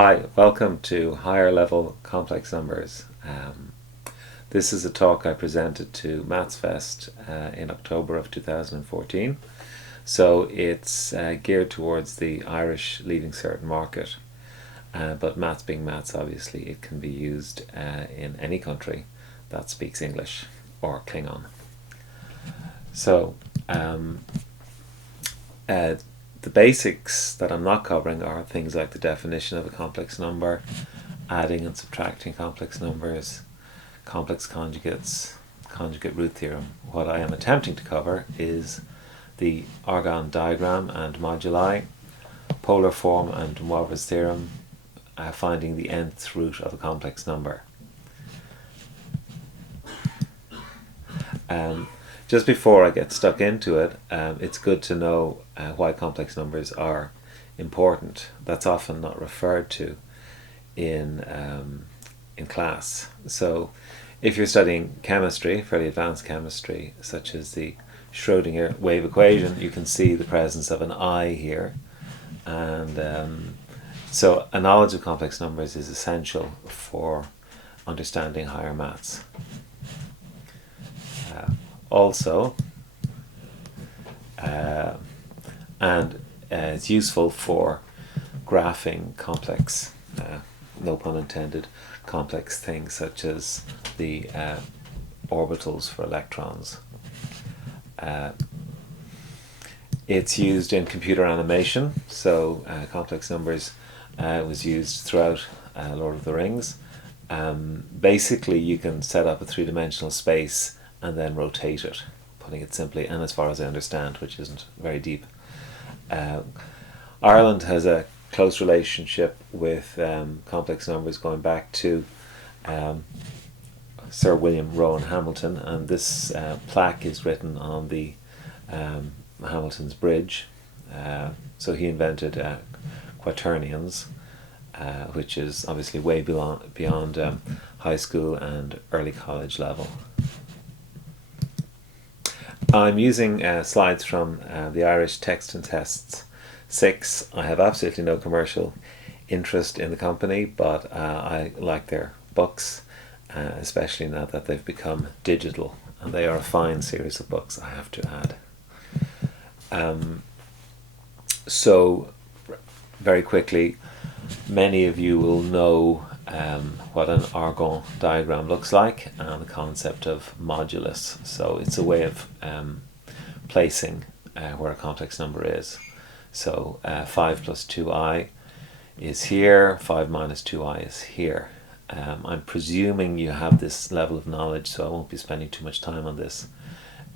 Hi, welcome to Higher Level Complex Numbers. This is a talk I presented to MathsFest in October of 2014. So it's geared towards the Irish Leaving Cert market. But maths being maths, obviously, it can be used in any country that speaks English or Klingon. So the basics that I'm not covering are things like the definition of a complex number, adding and subtracting complex numbers, complex conjugates, conjugate root theorem. What I am attempting to cover is the Argon diagram and moduli, polar form and de Moivre's theorem, finding the nth root of a complex number. Just before I get stuck into it, it's good to know why complex numbers are important. That's often not referred to in class. So if you're studying chemistry, fairly advanced chemistry, such as the Schrödinger wave equation, you can see the presence of an I here. And so a knowledge of complex numbers is essential for understanding higher maths. Also, it's useful for graphing complex, no pun intended, complex things such as the orbitals for electrons. It's used in computer animation, so complex numbers was used throughout Lord of the Rings. Basically, you can set up a three-dimensional space and then rotate it, putting it simply, and as far as I understand, which isn't very deep. Ireland has a close relationship with complex numbers going back to Sir William Rowan Hamilton, and this plaque is written on the Hamilton's Bridge. So he invented quaternions, which is obviously way beyond high school and early college level. I'm using slides from the Irish Text and Tests 6. I have absolutely no commercial interest in the company, but I like their books, especially now that they've become digital, and they are a fine series of books, I have to add. So very quickly, many of you will know what an Argon diagram looks like and the concept of modulus. So it's a way of placing where a complex number is. So 5 plus 2i is here, 5 minus 2i is here. I'm presuming you have this level of knowledge, so I won't be spending too much time on this.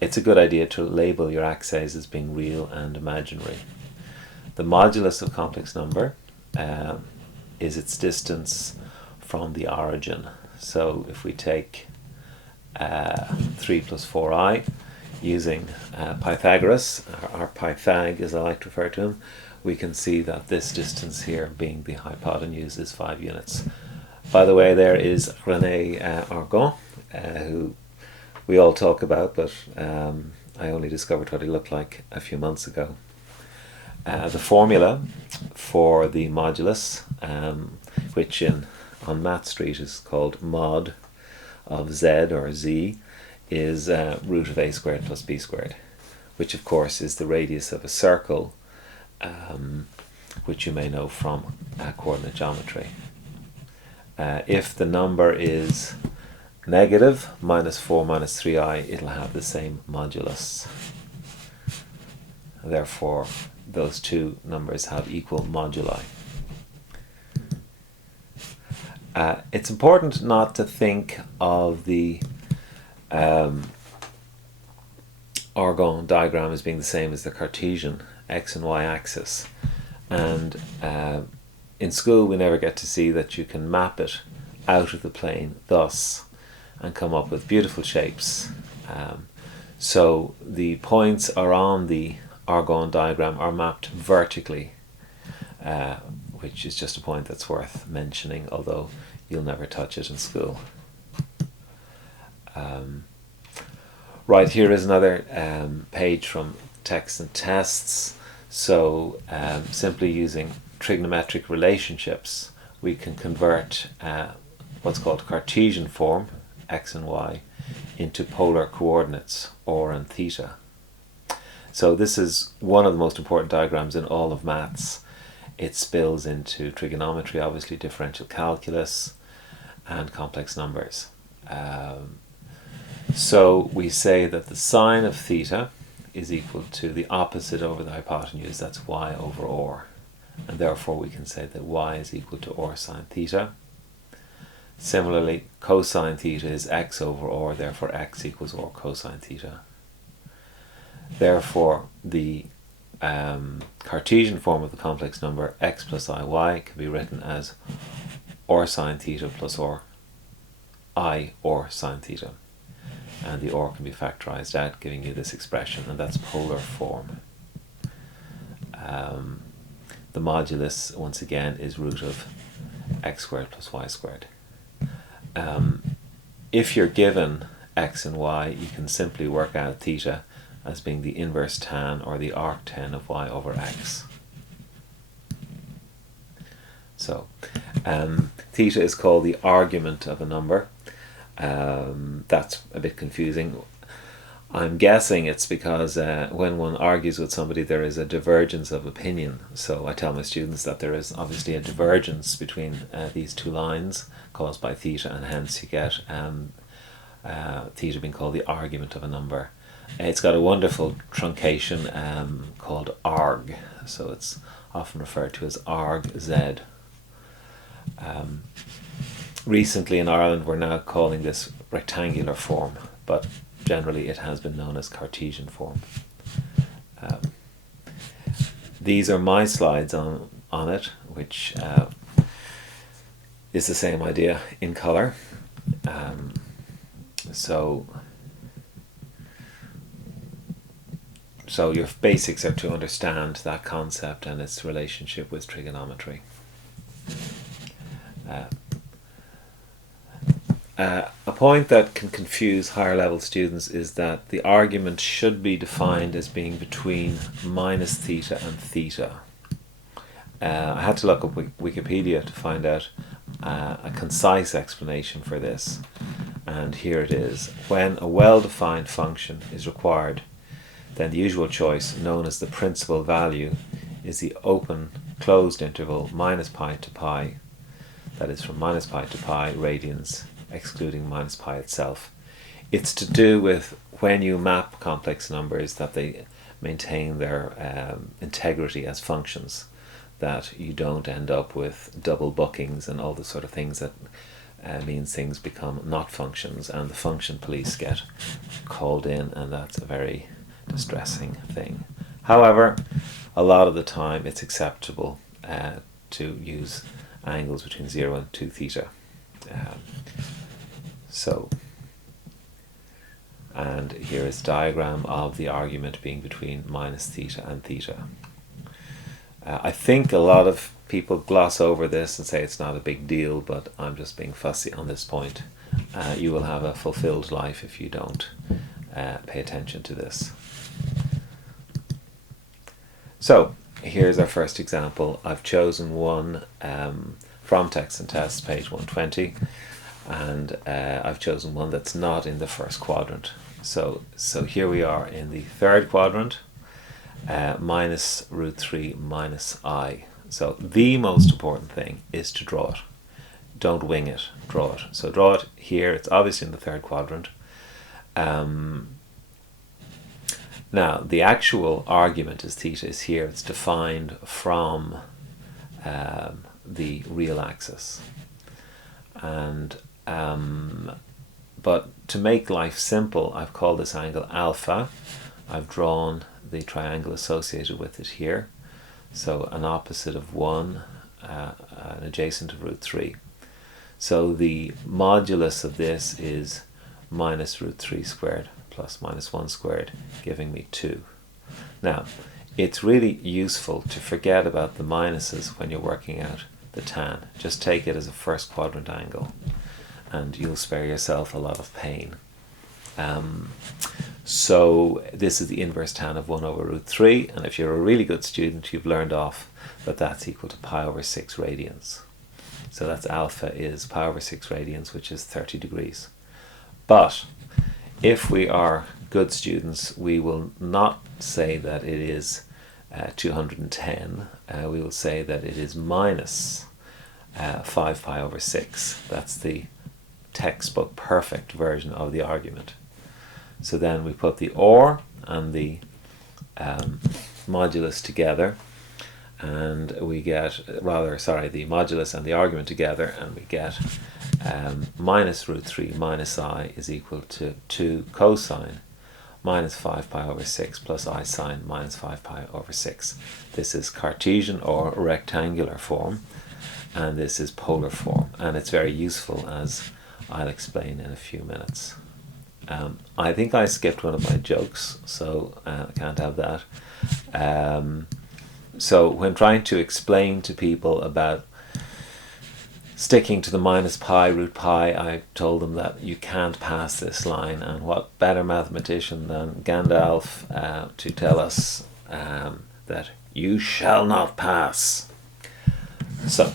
It's a good idea to label your axes as being real and imaginary. The modulus of complex number is its distance from the origin. So if we take 3 plus 4i, using Pythagoras, or Pythag as I like to refer to him, we can see that this distance here, being the hypotenuse, is 5 units. By the way, there is René Argon, who we all talk about, but I only discovered what he looked like a few months ago. The formula for the modulus, which on Math Street is called mod of z or z, is root of a squared plus b squared, which of course is the radius of a circle, which you may know from coordinate geometry. If the number is negative, minus 4 minus 3i, it'll have the same modulus. Therefore, those two numbers have equal moduli. It's important not to think of the Argon diagram as being the same as the Cartesian x and y axis. And in school we never get to see that you can map it out of the plane thus and come up with beautiful shapes. So the points are on the Argon diagram are mapped vertically, which is just a point that's worth mentioning, although you'll never touch it in school. Right, here is another page from Text and Tests. So simply using trigonometric relationships, we can convert what's called Cartesian form, x and y, into polar coordinates, or and theta. So this is one of the most important diagrams in all of maths. It spills into trigonometry, obviously differential calculus, and complex numbers. So we say that the sine of theta is equal to the opposite over the hypotenuse, that's y over r. And therefore we can say that y is equal to r sine theta. Similarly, cosine theta is x over r, therefore x equals r cosine theta. Therefore, the Cartesian form of the complex number x plus iy can be written as r sine theta plus r sine theta. And the r can be factorized out, giving you this expression, and that's polar form. The modulus, once again, is root of x squared plus y squared. If you're given x and y, you can simply work out theta as being the inverse tan, or the arctan of y over x. So, theta is called the argument of a number. That's a bit confusing. I'm guessing it's because when one argues with somebody, there is a divergence of opinion. So I tell my students that there is obviously a divergence between these two lines caused by theta, and hence you get theta being called the argument of a number. It's got a wonderful truncation called arg, so it's often referred to as arg z. Recently in Ireland we're now calling this rectangular form, but generally it has been known as Cartesian form. These are my slides on it, which is the same idea in colour. So your basics are to understand that concept and its relationship with trigonometry. A point that can confuse higher level students is that the argument should be defined as being between minus theta and theta. I had to look up Wikipedia to find out a concise explanation for this, and here it is. When a well-defined function is required, then the usual choice, known as the principal value, is the open closed interval minus pi to pi, that is from minus pi to pi radians, excluding minus pi itself. It's to do with when you map complex numbers that they maintain their integrity as functions, that you don't end up with double bookings and all the sort of things that means things become not functions, and the function police get called in, and that's a very distressing thing. However, a lot of the time it's acceptable to use angles between 0 and 2 theta. And here is a diagram of the argument being between minus theta and theta. I think a lot of people gloss over this and say it's not a big deal, but I'm just being fussy on this point. You will have a fulfilled life if you don't pay attention to this. So here's our first example. I've chosen one from Text and Tests, page 120, and I've chosen one that's not in the first quadrant. So here we are in the third quadrant, minus root 3 minus I. So the most important thing is to draw it. Don't wing it, draw it. So draw it here, it's obviously in the third quadrant. Now, the actual argument as theta is here. It's defined from the real axis. And but to make life simple, I've called this angle alpha. I've drawn the triangle associated with it here. So an opposite of 1, an adjacent of root 3. So the modulus of this is minus root 3 squared plus minus 1 squared, giving me 2. Now, it's really useful to forget about the minuses when you're working out the tan. Just take it as a first quadrant angle, and you'll spare yourself a lot of pain. So this is the inverse tan of 1 over root 3, and if you're a really good student, you've learned off that that's equal to pi over 6 radians. So that's alpha is pi over 6 radians, which is 30 degrees. But if we are good students, we will not say that it is 210. We will say that it is minus 5 pi over 6. That's the textbook perfect version of the argument. So then we put the or and the modulus together, and we get, the modulus and the argument together, and we get minus root 3 minus I is equal to 2 cosine minus 5 pi over 6 plus I sine minus 5 pi over 6. This is Cartesian or rectangular form, and this is polar form, and it's very useful, as I'll explain in a few minutes. I think I skipped one of my jokes, so I can't have that. So when trying to explain to people about sticking to the minus pi root pi, I told them that you can't pass this line, and what better mathematician than Gandalf to tell us that you shall not pass. So